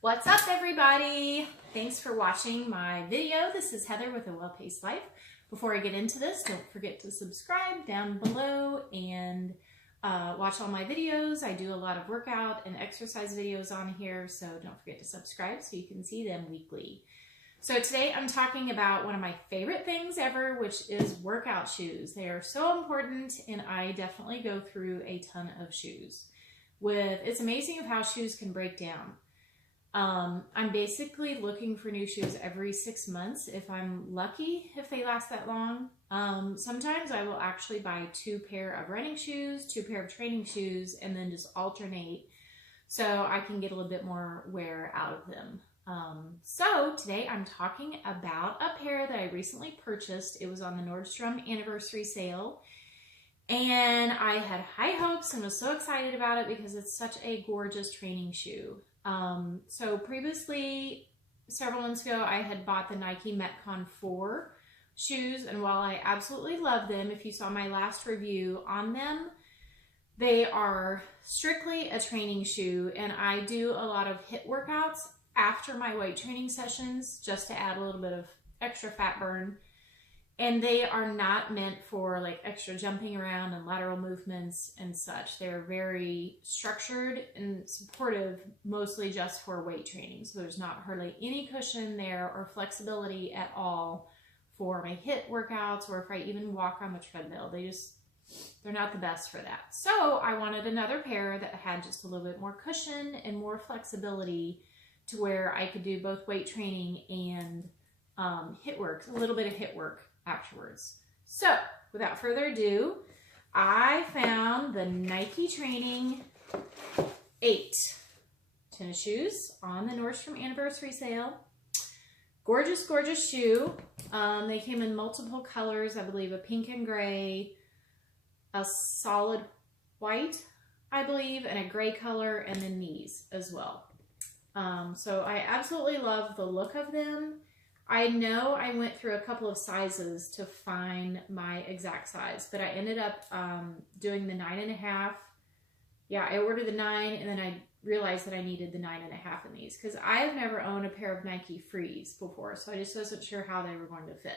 What's up, everybody? Thanks for watching my video. This is Heather with A Well-Paced Life. Before I get into this, don't forget to subscribe down below and watch all my videos. I do a lot of workout and exercise videos on here, so don't forget to subscribe so you can see them weekly. So today I'm talking about one of my favorite things ever, which is workout shoes. They are so important, and I definitely go through a ton of shoes. It's amazing of how shoes can break down. I'm basically looking for new shoes every 6 months if I'm lucky, if they last that long. Sometimes I will actually buy 2 pair of running shoes, 2 pair of training shoes, and then just alternate so I can get a little bit more wear out of them. So today I'm talking about a pair that I recently purchased. It was on the Nordstrom anniversary sale, and I had high hopes and was so excited about it because it's such a gorgeous training shoe. So previously, several months ago, I had bought the Nike Metcon 4 shoes, and while I absolutely love them, if you saw my last review on them, they are strictly a training shoe, and I do a lot of HIIT workouts after my weight training sessions just to add a little bit of extra fat burn. And they are not meant for like extra jumping around and lateral movements and such. They're very structured and supportive, mostly just for weight training. So there's not hardly any cushion there or flexibility at all for my HIIT workouts, or if I even walk on the treadmill. They're not the best for that. So I wanted another pair that had just a little bit more cushion and more flexibility to where I could do both weight training and HIIT work, a little bit of HIIT work afterwards. So without further ado, I found the Nike Training 8 tennis shoes on the Nordstrom anniversary sale. Gorgeous, gorgeous shoe. They came in multiple colors, I believe a pink and gray, a solid white, I believe, and a gray color, and then these as well. So I absolutely love the look of them. I know I went through a couple of sizes to find my exact size, but I ended up doing the 9.5. Yeah, I ordered the 9, and then I realized that I needed the 9.5 in these because I have never owned a pair of Nike Frees before, so I just wasn't sure how they were going to fit.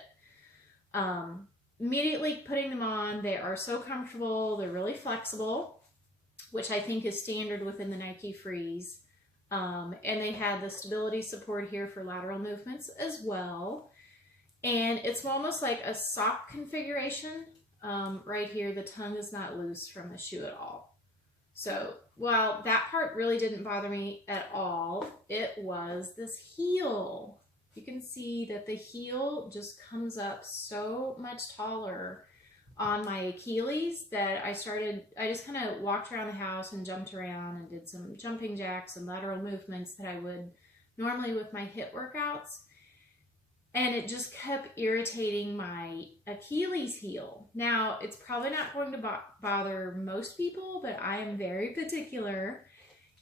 Immediately putting them on, they are so comfortable. They're really flexible, which I think is standard within the Nike Frees. And they had the stability support here for lateral movements as well. And it's almost like a sock configuration. Right here, the tongue is not loose from the shoe at all. So while that part really didn't bother me at all, it was this heel. You can see that the heel just comes up so much taller on my Achilles that I just kind of walked around the house and jumped around and did some jumping jacks and lateral movements that I would normally with my HIIT workouts. And it just kept irritating my Achilles heel. Now, it's probably not going to bother most people, but I am very particular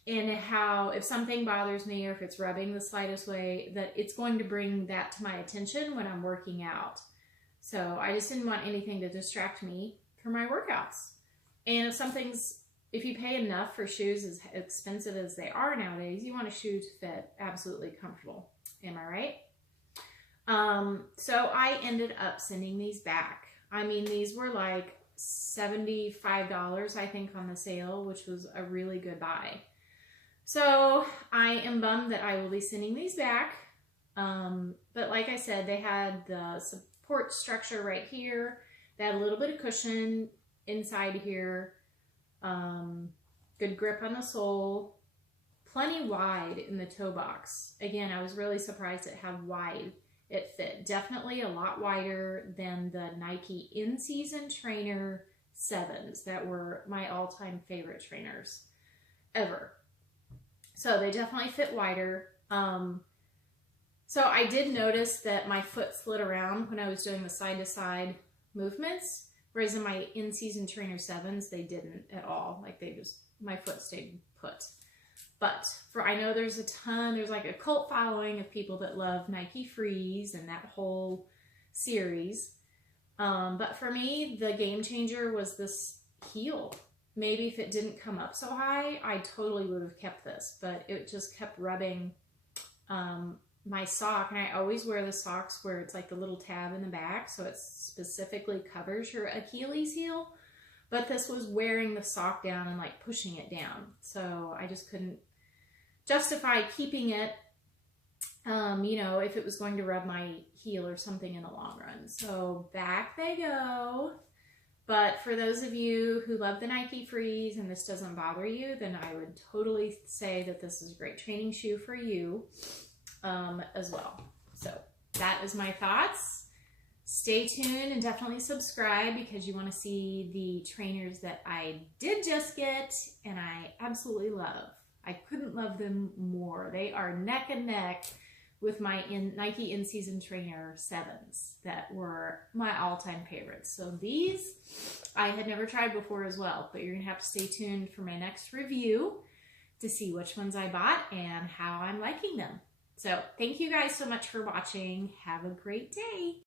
in how, if something bothers me or if it's rubbing the slightest way, that it's going to bring that to my attention when I'm working out. So I just didn't want anything to distract me from my workouts. And if you pay enough for shoes as expensive as they are nowadays, you want a shoe to fit absolutely comfortable. Am I right? So I ended up sending these back. I mean, these were like $75, I think, on the sale, which was a really good buy. So I am bummed that I will be sending these back. But like I said, they had the support structure right here. They had a little bit of cushion inside here. Good grip on the sole. Plenty wide in the toe box. Again, I was really surprised at how wide it fit. Definitely a lot wider than the Nike in-season trainer 7s that were my all-time favorite trainers ever. So they definitely fit wider. So I did notice that my foot slid around when I was doing the side-to-side movements, whereas in my in-season trainer 7s, they didn't at all. Like my foot stayed put. But I know there's like a cult following of people that love Nike Frees and that whole series. But for me, the game changer was this heel. Maybe if it didn't come up so high, I totally would have kept this, but it just kept rubbing my sock, and I always wear the socks where it's like the little tab in the back, so it specifically covers your Achilles heel. But this was wearing the sock down and like pushing it down, so I just couldn't justify keeping it, you know, if it was going to rub my heel or something in the long run. So back they go. But for those of you who love the Nike Freeze and this doesn't bother you, then I would totally say that this is a great training shoe for you as well. So that is my thoughts. Stay tuned and definitely subscribe because you want to see the trainers that I did just get and I absolutely love. I couldn't love them more. They are neck and neck with my Nike in-season trainer 7s that were my all-time favorites. So these I had never tried before as well, but you're gonna have to stay tuned for my next review to see which ones I bought and how I'm liking them. So thank you guys so much for watching. Have a great day.